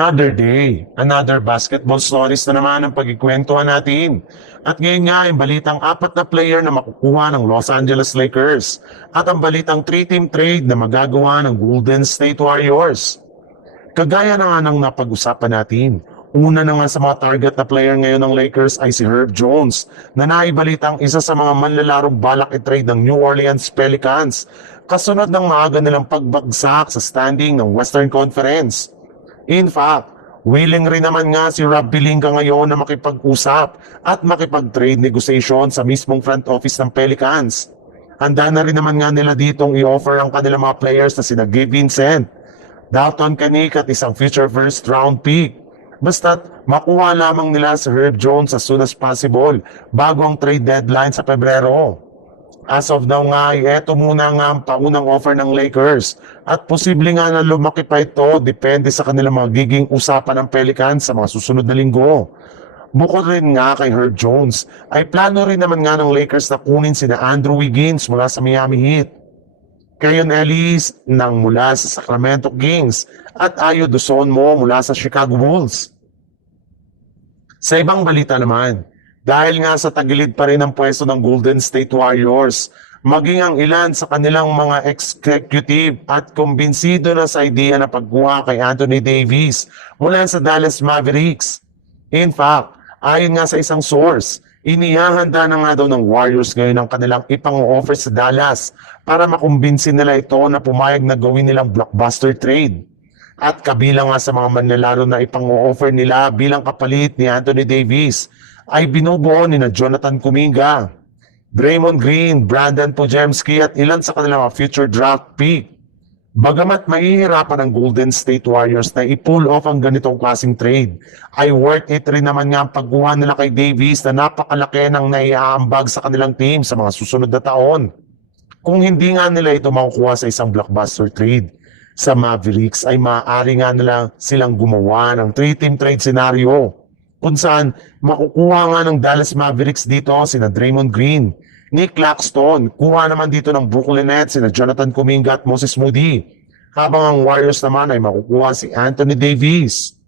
Another day, another basketball stories na naman ang pagkikwentuhan natin. At ngayon nga, yung balitang 4 na player na makukuha ng Los Angeles Lakers at ang balitang 3-team trade na magagawa ng Golden State Warriors. Kagaya na nga ng napag-usapan natin, una na nga sa mga target na player ngayon ng Lakers ay si Herb Jones na naibalitang isa sa mga manlalarong balak i-trade ng New Orleans Pelicans kasunod ng maaga nilang pagbagsak sa standing ng Western Conference. In fact, willing rin naman nga si Rob Pelinka ngayon na makipag-usap at makipag-trade negotiation sa mismong front office ng Pelicans. Handa na rin naman nga nila ditong i-offer ang kanilang mga players na sina Gabe Vincent, Dalton Kanick at isang future first round pick. Basta't makuha lamang nila si Herb Jones as soon as possible bago ang trade deadline sa Pebrero. As of now nga, eto muna nga ang paunang offer ng Lakers at posible nga na lumaki pa ito depende sa kanilang magiging usapan ng Pelicans sa mga susunod na linggo. Bukod rin nga kay Herb Jones, ay plano rin naman nga ng Lakers na kunin sina Andrew Wiggins mula sa Miami Heat, Keyon Ellis nang mula sa Sacramento Kings at Ayo Dosunmu mula sa Chicago Bulls. Sa ibang balita naman, dahil nga sa tagilid pa rin ang pwesto ng Golden State Warriors, maging ang ilan sa kanilang mga executive at kumbinsido na sa idea na pagkuha kay Anthony Davis mula sa Dallas Mavericks. In fact, ayon nga sa isang source, inihahanda na nga daw ng Warriors ngayon ang kanilang ipang-offer sa Dallas para makumbinsin nila ito na pumayag na gawin nilang blockbuster trade. At kabilang nga sa mga manlalaro na ipang-offer nila bilang kapalit ni Anthony Davis ay binubuo ni na Jonathan Kuminga, Draymond Green, Brandon Podziemski at ilan sa kanilang mga future draft pick. Bagamat mahihirapan ang Golden State Warriors na i-pull off ang ganitong klaseng trade, ay worth it rin naman nga ang pagkuha nila kay Davis na napakalaki ng naiaambag sa kanilang team sa mga susunod na taon. Kung hindi nga nila ito makukuha sa isang blockbuster trade sa Mavericks, ay maaari nga nila silang gumawa ng 3-team trade scenario kung saan makukuha nga ng Dallas Mavericks dito sina Draymond Green, Nick Claxton, kuha naman dito ng Brooklyn Nets sina Jonathan Kuminga at Moses Moody, habang ang Warriors naman ay makukuha si Anthony Davis.